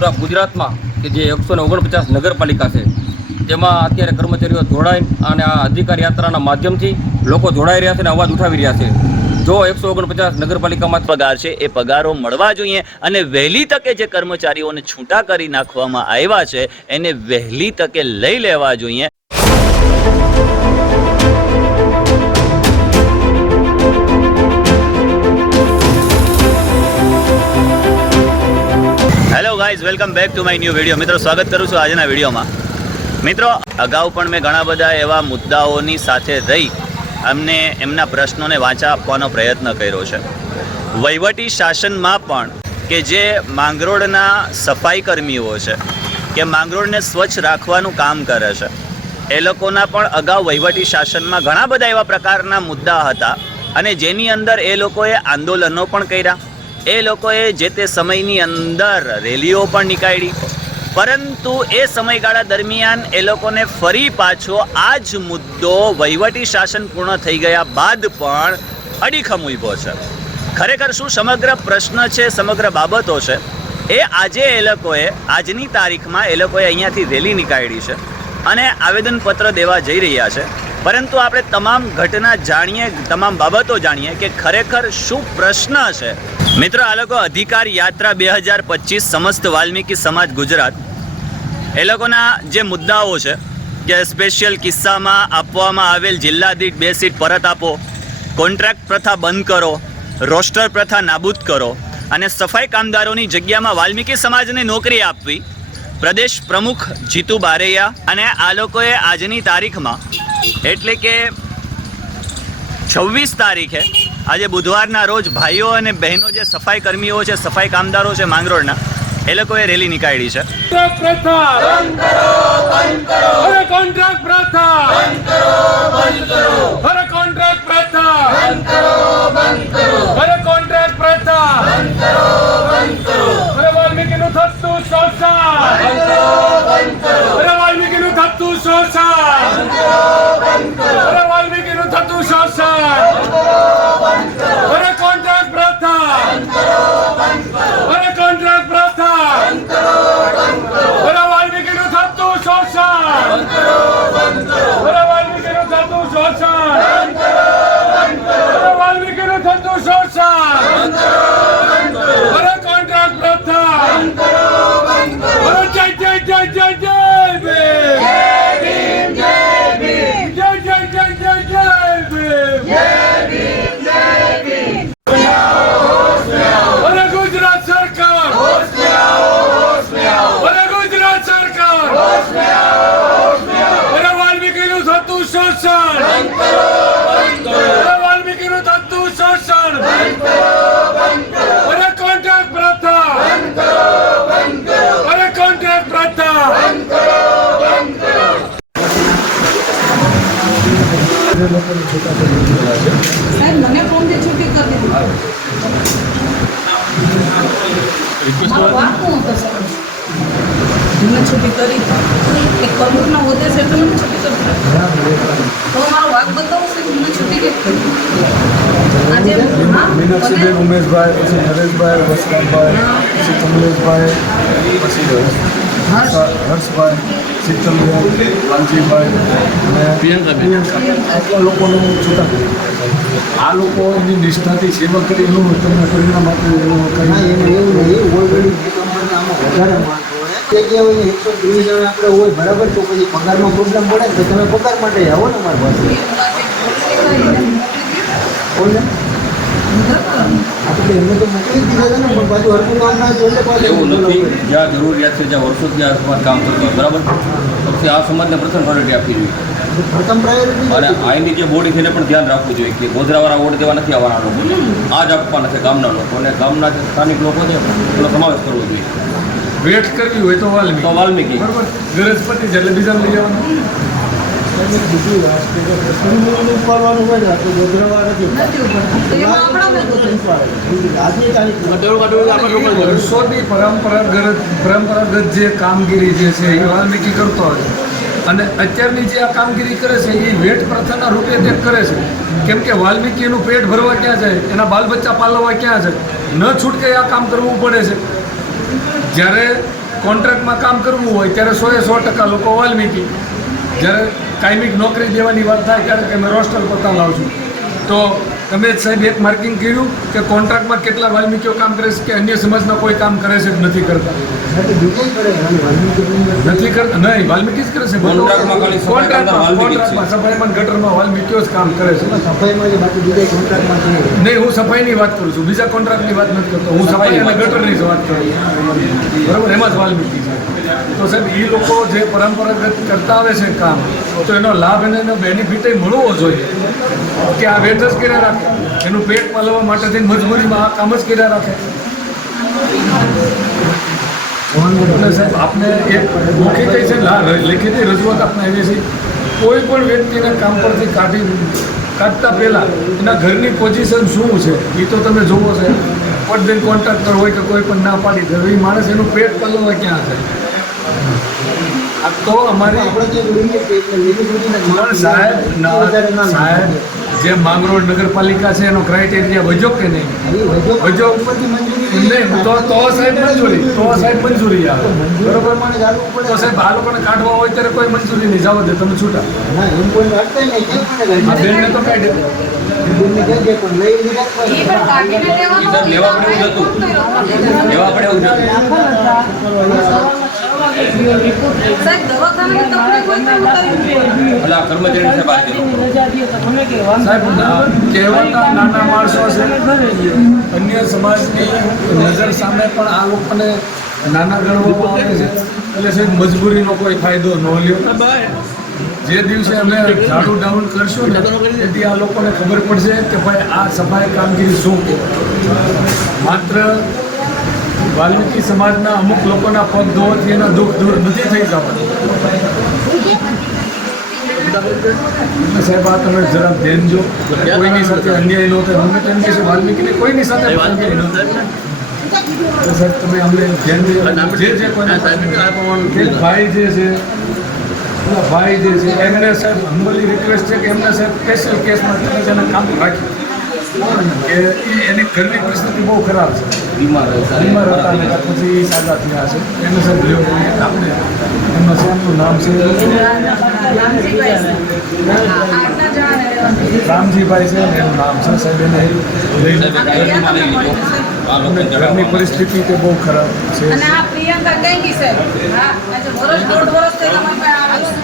પૂરા ગુજરાતમાં કે જે એકસો ને ઓગણપચાસ નગરપાલિકા છે, તેમાં અત્યારે કર્મચારીઓ જોડાઈ અને આ અધિકાર યાત્રાના માધ્યમથી લોકો જોડાઈ રહ્યા છે અને અવાજ ઉઠાવી રહ્યા છે. જો એકસો ઓગણપચાસ નગરપાલિકામાં પગાર છે, એ પગારો મળવા જોઈએ અને વહેલી તકે જે કર્મચારીઓને છૂટા કરી નાખવામાં આવ્યા છે, એને વહેલી તકે લઈ લેવા જોઈએ. Guys, welcome back to my new video. મિત્રો, સ્વાગત કરું છું આજના વિડીયોમાં. મિત્રો, અગાઉ પણ મેં ઘણા બધા એવા મુદ્દાઓની સાથે રહી અમને એમના પ્રશ્નોને વાંચા આપવાનો પ્રયત્ન કર્યો છે. વહીવટી શાસનમાં પણ કે જે માંગરોળના સફાઈ કર્મીઓ છે, કે માંગરોળને સ્વચ્છ રાખવાનું કામ કરે છે, એ લોકોના પણ અગાઉ વહીવટી શાસનમાં ઘણા બધા એવા પ્રકારના મુદ્દા હતા અને જેની અંદર એ લોકોએ આંદોલનો પણ કર્યા. એ લોકોએ જે તે સમયની અંદર રેલીઓ પણ નીકાળી. પરંતુ એ સમયગાળા દરમિયાન એ લોકોને ફરી પાછો આ જ મુદ્દો વહીવટી શાસન પૂર્ણ થઈ ગયા બાદ પણ અડીખમ ઊભો છે. ખરેખર શું સમગ્ર પ્રશ્ન છે, સમગ્ર બાબતો છે? એ આજે એ લોકોએ, આજની તારીખમાં એ લોકોએ અહીંયાથી રેલી નીકાળી છે અને આવેદનપત્ર દેવા જઈ રહ્યા છે. પરંતુ આપણે તમામ ઘટના જાણીએ, તમામ બાબતો જાણીએ કે ખરેખર શું પ્રશ્ન છે. મિત્રો, આ લોકો અધિકાર યાત્રા બે હજાર પચીસ સમસ્ત વાલ્મીકી સમાજ ગુજરાત. એ લોકોના જે મુદ્દાઓ છે કે સ્પેશિયલ કિસ્સામાં આપવામાં આવેલ જિલ્લા દીઠ બે સીટ પરત આપો કોન્ટ્રાક્ટ પ્રથા બંધ કરો રોસ્ટર પ્રથા નાબૂદ કરો અને સફાઈ કામદારોની જગ્યામાં વાલ્મીકી સમાજને નોકરી આપવી, પ્રદેશ પ્રમુખ જીતુ બારૈયા અને આ લોકોએ આજની તારીખમાં એટલે કે છવ્વીસ તારીખે આજે બુધવારના રોજ ભાઈઓ અને બહેનો જે સફાઈ કર્મીઓ છે સફાઈ કામદારો છે માંગરોળના એ લોકોએ રેલી નીકાળી છે. વાલ્મીકી નું થતું કોન્ટ્રાક્ટ શું મને છૂટી કરી એક પ્રમુખના હોદ્દે છે તો મને છૂટી કરી તો મારો વાક બતાવો સાહેબ મને છૂટી કે આજે મીનાક્ષીબેન મને- ઉમેશભાઈ પછી નરેશભાઈ વસરામભાઈ પછી કમલેશભાઈ પછી હર્ષ. હર્ષભાઈ શીતલબેન લાલજીભાઈ અને પ્રિયંકાબેન આટલા લોકોનું છૂટા કરી આ લોકોની નિષ્ઠાથી સેવા કરી એનું તમને પરિણામ આપ્યું એવું ના એવું નહીં. ઓલરેડી પ્રમાણે આમાં વધારે માણસો હોય. તે જે હોય એકસો ત્રીસ જણ આપણે હોય બરાબર તો પછી પગારમાં પ્રોબ્લેમ પડે તો તમે પગાર માટે આવો ને અમારી પાસે. બોલને આપણે એમને તો મોકલી દીધા છે ને પણ પાછું હરકું કામ ના થયું પાછું એવું નથી. જ્યાં જરૂરિયાત છે જ્યાં વર્ષોથી આ સમાજ કામ કરતો હોય બરાબર? પછી આ સમાજને પ્રથમ પ્રાયોરિટી આપવી જોઈએ. અને આઈની જે બોડી છે એને પણ ધ્યાન રાખવું જોઈએ કે ગોધરાવાળા વોટ દેવા નથી આવવાના લોકો. આ જ આપવાના છે ગામના લોકો. અને ગામના જે સ્થાનિક લોકો છે એનો સમાવેશ કરવો જોઈએ. વેટ કરવી હોય તો તો વાલ્મીકી. વાલ્મીકી બરાબર. ગરજ પતી એટલે બીજા લઈ જવાનું. બીજી વાત કે ઉપાડવાનું હોય ને તો ગોધરાવા નથી પરંપરાગત પરંપરાગત જે કામગીરી જે છે એ વાલ્મીકી કરતો હોય અને અત્યારની જે આ કામગીરી કરે છે, એ વેટ પ્રથાના રૂપે તે કરે છે, કેમ કે વાલ્મીકીનું પેટ ભરવા ક્યાં જાય, એના બાલ બચ્ચા પાલવવા ક્યાં છે ન છૂટકે આ કામ કરવું પડે છે. જ્યારે કોન્ટ્રાક્ટમાં કામ કરવું હોય, ત્યારે સો એ સો ટકા લોકો વાલ્મીકી. જ્યારે કાયમિક નોકરી દેવાની વાત થાય, ત્યારે કે મેં રોસ્ટર પોતા લાવું છું તો તમે જ સાહેબ એક માર્કિંગ કર્યું કે કોન્ટ્રાક્ટમાં કેટલા વાલ્મીકીઓ કામ કરે છે કે અન્ય સમાજના કોઈ કામ કરે છે કે નથી કરતા? નથી કરતા? નહીં વાલ્મીકી જ કરે છે. કોન્ટ્રાક્ટમાં સફાઈમાં ગટરમાં વાલ્મીકીઓ જ કામ કરે છે. સફાઈમાં જે બાકી બીજા કોન્ટ્રાક્ટમાં છે? નહીં હું સફાઈની વાત કરું છું. બીજા કોન્ટ્રાક્ટની વાત નથી કરતો. હું સફાઈ અને ગટરની જ વાત કરું બરાબર? એમાં જ વાલ્મીકી છે. તો સાહેબ એ લોકો જે પરંપરાગત કરતા આવે છે કામ તો એનો લાભ અને એનો બેનિફિટ મળવો જોઈએ. કે આ વેધર્સ કર્યા રાખે. એનું પેટ પાલવવા માટે થઈને મજબૂરીમાં આ કામ જ કર્યા રાખે. એટલે સાહેબ આપને એક મૌખિક છે ને લેખિતની રજૂઆત આપણે આવી છે. કોઈ પણ વ્યક્તિને કામ પરથી કાઢી કાઢતા પહેલાં એના ઘરની પોઝિશન શું છે એ તો તમે જુઓ છે. પટદેન કોન્ટ્રાક્ટર હોય કે કોઈ પણ ના પાડી દે એ માણસ એનું પેટ પલવવા ક્યાં છે? આ તો અમારી પણ સાહેબ સાહેબ જે માંગરોળ નગરપાલિકા છે એનો ક્રાઇટેરિયા વજો કે નહીં? વજો નહીં તો તો સાહેબ મંજૂરી તો સાહેબ મંજૂરી આવે. બરોબર? તો સાહેબ આ લોકોને કાઢવા હોય ત્યારે કોઈ મંજૂરી નહીં. જાવ દે તમે છૂટા. ના એમ કોઈ રાખતા નહીં. આ બેનને તો કાઢે પણ પણ લેવા પડે એવું નહોતું. લેવા પડે. એવું નથી કર્મચારી સાહેબ કહેવાતા નાના માણસો છે. અન્ય સમાજની નજર સામે પણ આ લોકોને નાના ગણવામાં આવે છે. એટલે સાહેબ મજબૂરીનો કોઈ ફાયદો ન લ્યો. જે દિવસે અમે ઝાડુ ડાઉન કરશું ને તેથી આ લોકોને ખબર પડશે કે ભાઈ આ સફાઈ કામગીરી શું માત્ર વાલ્મીકી સમાજના અમુક લોકોના પગ ધોવાથી એના દુઃખ દૂર નથી થઈ જવાનું. સાહેબ આ તમે જરા ધ્યાન જો કોઈની સાથે અન્યાય ન થાય. અમે તો એમ કહીશું વાલ્મીકીને કોઈની સાથે અન્યાય ન થાય. સાહેબ તમે અમને ધ્યાન. જે જે કોઈને ભાઈ જે છે ભાઈ જે છે એમને સાહેબ હમ્બલી રિક્વેસ્ટ છે કે એમને સાહેબ સ્પેશિયલ કેસમાં તમે જેને કામ રાખ્યું. કે એની ઘરની પરિસ્થિતિ બહુ ખરાબ છે બીમાર બીમાર હતા ને પછી સાજા થયા છે એને સર લ્યો આપણે એમના સાહેબનું નામ છે રામજીભાઈ છે. એનું નામ છે સાહેબ એને લઈ લો. સાહેબ, એક ઘરમાં લઈ લીધો. આ લોકોને ઘરની પરિસ્થિતિ તે બહુ ખરાબ છે અને આ ગઈ સાહેબ વર્ષ દોઢ વર્ષ થઈ તમારી પાસે આવે છે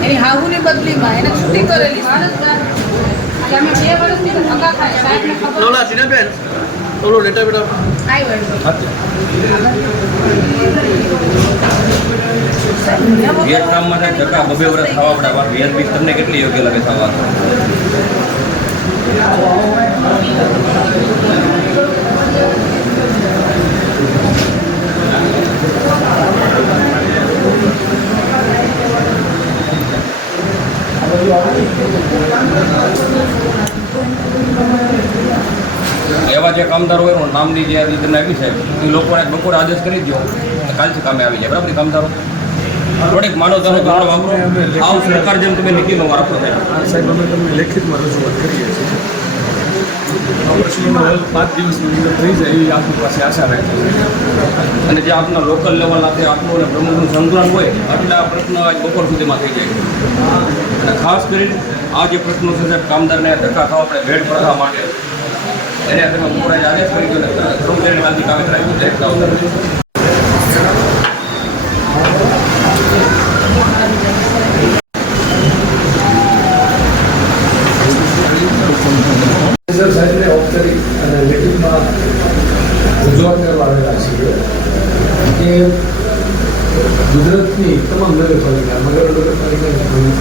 એની હાહુની બદલીમાં એને છૂટી કરેલી લોલા સીનાબેન. ઓલો લેટર બેટા. સાહેબ બબે વર્ષ થવા પડે. આ વ્યાજ બી તમને કેટલી યોગ્ય લાગે થવા એવા જે કામદારો હોય એનું નામની જે રીતે તમને આપી સાહેબ એ લોકોને બપોરે આદેશ કરી દો કાલથી કામે આવી જાય બરાબર એ કામદારો? થોડીક માનવતાનો ધોરણ વાપરો. આવ સરકાર જેમ તમે નીતિનો વાપરો સાહેબ આ સાહેબ અમે તમને લેખિતમાં રજૂઆત કરીએ છીએ. હલ પાંચ દિવસની થઈ જાય એ આપણી પાસે આશા રાખીએ છે. અને જે આપના લોકલ લેવલના છે આપનું અને પ્રમુખનું સંતુલન હોય, આટલા પ્રશ્ન આજ બપોર સુધીમાં થઈ જાય અને ખાસ કરીને આ જે પ્રશ્નો છે સાહેબ, કામદારને ધક્કા ખાવા આપણે ભેટ પડવા માટે એને તમે મોડા આજે આદેશ કરી દો ને કર્મચારીને કાલથી કામે કરાવી સાહેબ મેનેજર સાહેબને ઔપચારિક અને રજૂઆત કરવા આવેલા છીએ કે ગુજરાતની તમામ નગરપાલિકા મગર નગરપાલિકાની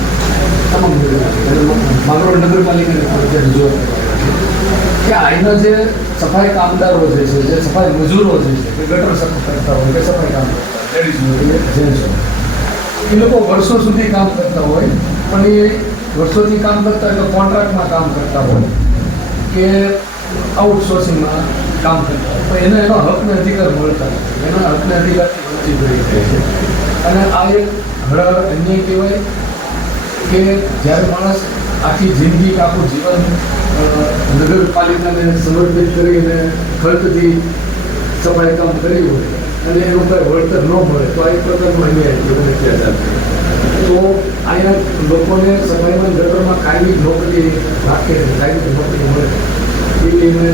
તમામ નગરપાલિકા અને માંગરોળ નગરપાલિકાની જે રજૂઆત કે અહીંના જે સફાઈ કામદારો જે છે, જે સફાઈ મજૂરો જે છે, કે ગટર સફાઈ કરતા હોય, કે સફાઈ કામ લેડીઝ હોય, કે જેન્ટ્સ હોય, એ લોકો વર્ષો સુધી કામ કરતા હોય, પણ એ વર્ષોથી કામ કરતા હોય તો કોન્ટ્રાક્ટમાં કામ કરતા હોય, કે આઉટસોર્સિંગમાં કામ કરતા એને એનો હકને અધિકાર મળતા નથી. એના હકને અધિકારથી વંચિત રહી છે. અને આ એક હળ અન્ય કહેવાય કે જ્યારે માણસ આખી જિંદગી આખું જીવન નગરપાલિકાને સમર્પિત કરીને ખર્ચથી સફાઈ કામ કર્યું હોય અને એનું કંઈ વળતર ન મળે, તો આ એક પ્રકારનો અન્યાય છે કહેતા તો અહીંયા લોકોને સમયમાં ગટરમાં કાયમી નોકરી રાખે કાયમી નોકરી મળે એવી એને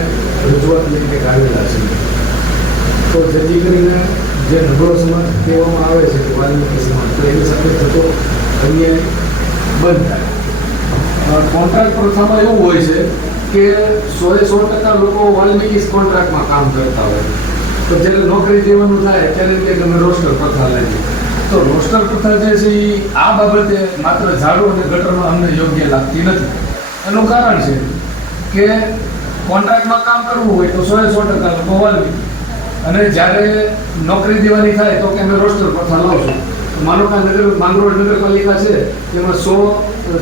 રજૂઆત લઈને આવેલા છે. તો જેથી કરીને જે નબળો સમાજ કહેવામાં આવે છે કે વાલ્મીકી સમાજ, તો એની સાથે થતો અન્યાય બંધ થાય. કોન્ટ્રાક્ટ પ્રથામાં એવું હોય છે કે સોએ સો ટકા લોકો વાલ્મીકી કોન્ટ્રાક્ટમાં કામ કરતા હોય. તો જ્યારે નોકરી દેવાનું થાય, ત્યારે કે તમે રોસ્ટર પ્રથા લઈ તો રોસ્ટર પ્રથા જે છે એ આ બાબતે માત્ર ઝાડુ અને ગટરમાં અમને યોગ્ય લાગતી નથી. એનું કારણ છે કે કોન્ટ્રાક્ટમાં કામ કરવું હોય તો સો એ સો ટકા લોકો વાલવી. અને જ્યારે નોકરી દેવાની થાય તો કે અમે રોસ્ટર પ્રથા લઉં છું. માનો કે નગર માંગરોળ નગરપાલિકા છે તેમાં સો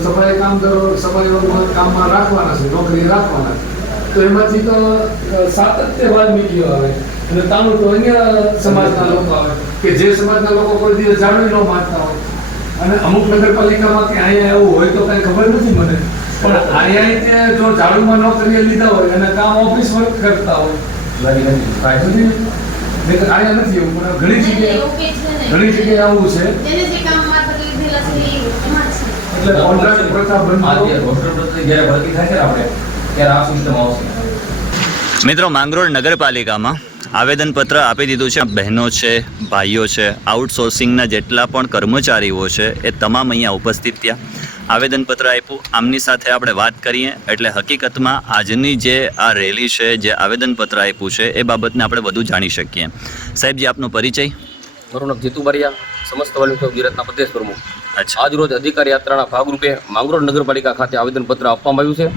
સફાઈ કામદારો સફાઈ કામમાં રાખવાના છે, નોકરી રાખવાના. છે તો એમાંથી તો સાતત્ય વાલ્મીકીઓ આવે અને તાનું તો અન્ય સમાજના લોકો આવે. કે જે સમાજના લોકો કોઈ દિવસ જાળવી ન માનતા હોય. અને અમુક નગરપાલિકામાં કે અહીંયા એવું હોય તો કાંઈ ખબર નથી મને. પણ આઈઆઈટી જો ઝાડુમાં નોકરી લીધા હોય અને કામ ઓફિસ વર્ક કરતા હોય. કાંઈ નથી નહીંતર આયા નથી એવું પણ ઘણી જગ્યાએ ઘણી જગ્યાએ આવું છે. એટલે કોન્ટ્રાક્ટ પ્રથા બંધ. જ્યારે ભરતી થાય છે આપણે ત્યારે આ સિસ્ટમ આવશે. મિત્રો માંગરોળ નગરપાલિકામાં આવેદનપત્ર આપી દીધું છે. બહેનો છે ભાઈઓ છે આઉટસોર્સિંગના જેટલા પણ કર્મચારીઓ છે એ તમામ અહીંયા ઉપસ્થિત થયા. આવેદનપત્ર આપ્યું. આમની સાથે આપણે વાત કરીએ. એટલે હકીકતમાં આજની જે આ રેલી છે જે આવેદનપત્ર આપ્યું છે એ બાબતને આપણે વધુ જાણી શકીએ. સાહેબજી આપનો પરિચય? મારું નામ જીતુ બારિયા સમસ્ત વાલ્મીકી ગુજરાતના પ્રદેશ પ્રમુખ. અચ્છા. આજ રોજ અધિકાર યાત્રાના ભાગરૂપે માંગરોળ નગરપાલિકા ખાતે આવેદનપત્ર આપવામાં આવ્યું છે.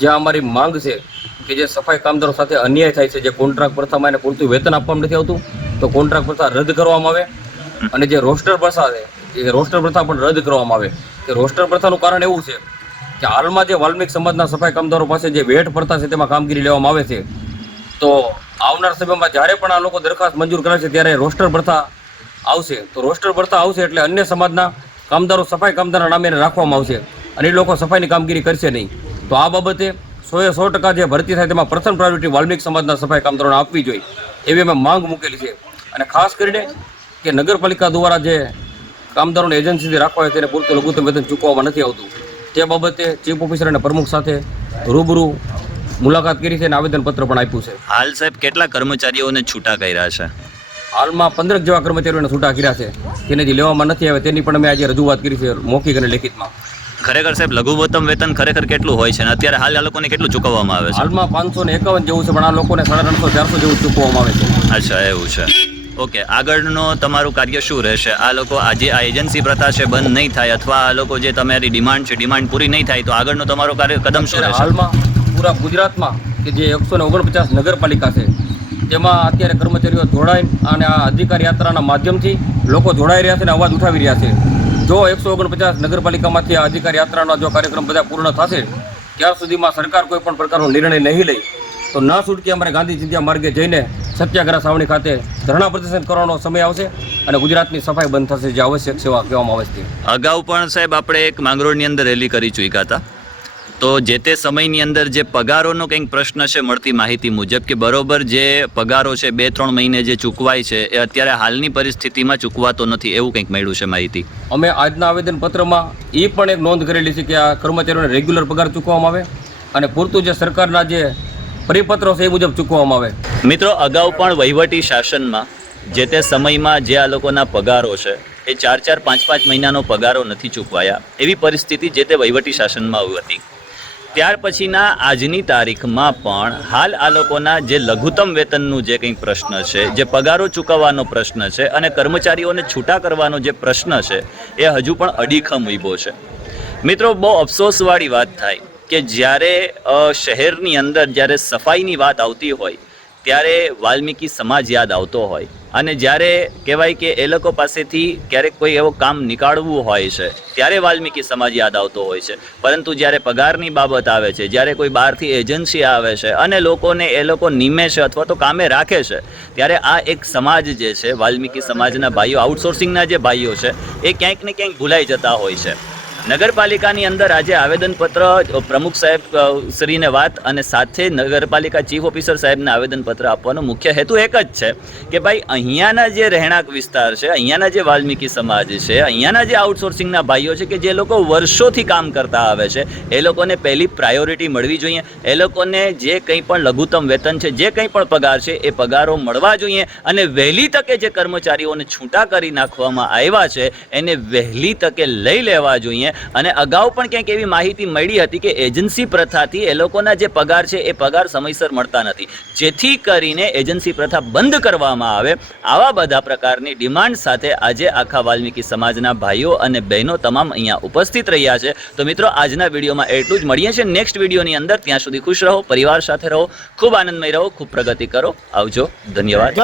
જ્યાં અમારી માંગ છે કે જે સફાઈ કામદારો સાથે અન્યાય થાય છે જે કોન્ટ્રાક્ટ પ્રથામાં એને પૂરતું વેતન આપવામાં નથી આવતું તો કોન્ટ્રાક્ટ પ્રથા રદ કરવામાં આવે. અને જે રોસ્ટર પ્રથા છે એ રોસ્ટર પ્રથા પણ રદ કરવામાં આવે. કે રોસ્ટર પ્રથાનું કારણ એવું છે કે હાલમાં જે વાલ્મિક સમાજના સફાઈ કામદારો પાસે જે વેઠ પ્રથા છે તેમાં કામગીરી લેવામાં આવે છે. તો આવનાર સમયમાં જ્યારે પણ આ લોકો દરખાસ્ત મંજૂર કરે છે ત્યારે રોસ્ટર પ્રથા આવશે. તો રોસ્ટર પ્રથા આવશે એટલે અન્ય સમાજના કામદારો સફાઈ કામદારના નામે રાખવામાં આવશે અને એ લોકો સફાઈની કામગીરી કરશે નહીં. તો આ બાબતે સોએ સો ટકા જે ભરતી થાય તેમાં પ્રથમ પ્રાયોરિટી વાલ્મિક સમાજના સફાઈ કામદારોને આપવી જોઈએ. એવી અમે માંગ મૂકેલી છે. અને ખાસ કરીને કે નગરપાલિકા દ્વારા જે કામદારોને એજન્સીથી રાખવા હોય તેને પૂરતું લઘુત્તમ વેતન ચૂકવવામાં નથી આવતું. તે બાબતે ચીફ ઓફિસર અને પ્રમુખ સાથે રૂબરૂ મુલાકાત કરી છે અને આવેદનપત્ર પણ આપ્યું છે. હાલ સાહેબ કેટલા કર્મચારીઓને છૂટા કર્યા છે? હાલમાં પંદરક જેવા કર્મચારીઓને છૂટા કર્યા છે. તેને જે લેવામાં નથી આવે તેની પણ અમે આજે રજૂઆત કરી છે મૌખિક અને લેખિતમાં. ખરેખર સાહેબ લઘુત્તમ વેતન ખરેખર કેટલું હોય છે અને અત્યારે હાલ આ લોકોને કેટલું ચૂકવવામાં આવે છે? હાલમાં પાંચસો ને એકાવન જેવું છે પણ આ લોકોને સાડા ત્રણસો ચારસો જેવું ચૂકવવામાં આવે છે. અચ્છા એવું છે. ઓકે આગળનો તમારું કાર્ય શું રહેશે? આ લોકો આજે આ એજન્સી પ્રથા છે બંધ નહીં થાય અથવા આ લોકો જે તમારી ડિમાન્ડ છે ડિમાન્ડ પૂરી નહીં થાય તો આગળનો તમારો કાર્ય કદમ શું રહેશે? હાલમાં પૂરા ગુજરાતમાં કે જે એકસો ને ઓગણપચાસ નગરપાલિકા છે તેમાં અત્યારે કર્મચારીઓ જોડાઈ અને આ અધિકાર યાત્રાના માધ્યમથી લોકો જોડાઈ રહ્યા છે અને અવાજ ઉઠાવી રહ્યા છે. જો એકસો ઓગણપચાસ નગરપાલિકામાંથી આ અધિકાર યાત્રાનો જો કાર્યક્રમ બધા પૂર્ણ થશે ત્યાર સુધીમાં સરકાર કોઈ પણ પ્રકારનો નિર્ણય નહીં લે. તો ના છૂટકે અમારે ગાંધી ચિંતા માર્ગે જઈને સત્યાગ્રહ સાવણી ખાતે ધરણા પ્રદર્શન કરવાનો સમય આવશે અને ગુજરાતની સફાઈ બંધ થશે જે આવશ્યક સેવા કહેવામાં આવે છે. અગાઉ પણ સાહેબ આપણે એક માંગરોળની અંદર રેલી કરી ચૂક્યા હતા. તો જે તે સમયની અંદર જે પગારોનો કંઈક પ્રશ્ન છે મળતી માહિતી મુજબ કે બરોબર જે પગારો છે બે ત્રણ મહિને જે ચૂકવાય છે એ અત્યારે હાલની પરિસ્થિતિમાં ચૂકવાતો નથી એવું કંઈક મળ્યું છે માહિતી. અમે આજના આવેદનપત્રમાં એ પણ એક નોંધ કરેલી છે કે આ કર્મચારીઓને રેગ્યુલર પગાર ચૂકવવામાં આવે અને પૂરતું જે સરકારના જે પરિપત્રો છે એ મુજબ ચૂકવવામાં આવે. મિત્રો, અગાઉ પણ વહીવટી શાસનમાં જે તે સમયમાં જે આ લોકોના પગારો છે, એ ચાર ચાર પાંચ પાંચ મહિનાનો પગારો નથી ચૂકવાયા. એવી પરિસ્થિતિ જે તે વહીવટી શાસનમાં આવી હતી. ત્યાર પછીના આજની તારીખમાં પણ હાલ આ લોકોના જે લઘુત્તમ વેતનનું જે કંઈક પ્રશ્ન છે, જે પગારો ચૂકવવાનો પ્રશ્ન છે અને કર્મચારીઓને છૂટા કરવાનો જે પ્રશ્ન છે, એ હજુ પણ અડીખમ ઊભો છે. મિત્રો, બહુ અફસોસવાળી વાત થાય. કે જ્યારે શહેરની અંદર જ્યારે સફાઈની વાત આવતી હોય, ત્યારે વાલ્મીકી સમાજ યાદ આવતો હોય. અને જ્યારે કહેવાય કે એ લોકો પાસેથી ક્યારેક કોઈ એવો કામ નીકાળવું હોય છે, ત્યારે વાલ્મીકી સમાજ યાદ આવતો હોય છે. પરંતુ જ્યારે પગારની બાબત આવે છે, જ્યારે કોઈ બહારથી એજન્સી આવે છે અને લોકોને એ લોકો નિમે છે અથવા તો કામે રાખે છે, ત્યારે આ એક સમાજ જે છે, વાલ્મીકી સમાજના ભાઈઓ આઉટસોર્સિંગના જે ભાઈઓ છે, એ ક્યાંક ને ક્યાંક ભૂલાઈ જતા હોય છે. નગરપાલિકાની અંદર આજે આવેદનપત્ર પ્રમુખ સાહેબ શ્રીને વાત અને સાથે નગરપાલિકા ચીફ ઓફિસર સાહેબને આવેદનપત્ર આપવાનો મુખ્ય હેતુ એક જ છે કે ભાઈ, અહીંયાના જે રહેણાંક વિસ્તાર છે, અહીંયાના જે વાલ્મીકી સમાજ છે, અહીંયાના જે આઉટસોર્સિંગના ભાઈઓ છે કે જે લોકો વર્ષોથી કામ કરતા આવે છે, એ લોકોને પહેલી પ્રાયોરિટી મળવી જોઈએ. એ લોકોને જે કંઈ પણ લઘુત્તમ વેતન છે, જે કંઈ પણ પગાર છે, એ પગારો મળવા જોઈએ અને વહેલી તકે જે કર્મચારીઓને છૂટા કરી નાખવામાં આવ્યા છે, એને વહેલી તકે લઈ લેવા જોઈએ. અને અગાઉ પણ ક્યાંક એવી માહિતી મળી હતી કે એજન્સી પ્રથાથી એ લોકોના જે પગાર છે એ પગાર સમયસર મળતા નથી. જેથી કરીને એજન્સી પ્રથા બંધ કરવામાં આવે. આવા બધા પ્રકારની ડિમાન્ડ સાથે આજે આખા વાલ્મીકી સમાજના ભાઈઓ અને બહેનો તમામ અહીંયા ઉપસ્થિત રહ્યા છે. તો મિત્રો, આજના વિડીયોમાં એટલું જ. મળીએ છીએ નેક્સ્ટ વિડીયોની અંદર. ત્યાં સુધી ખુશ રહો, પરિવાર સાથે રહો, ખૂબ આનંદમય રહો, ખૂબ પ્રગતિ કરો. આવજો. ધન્યવાદ.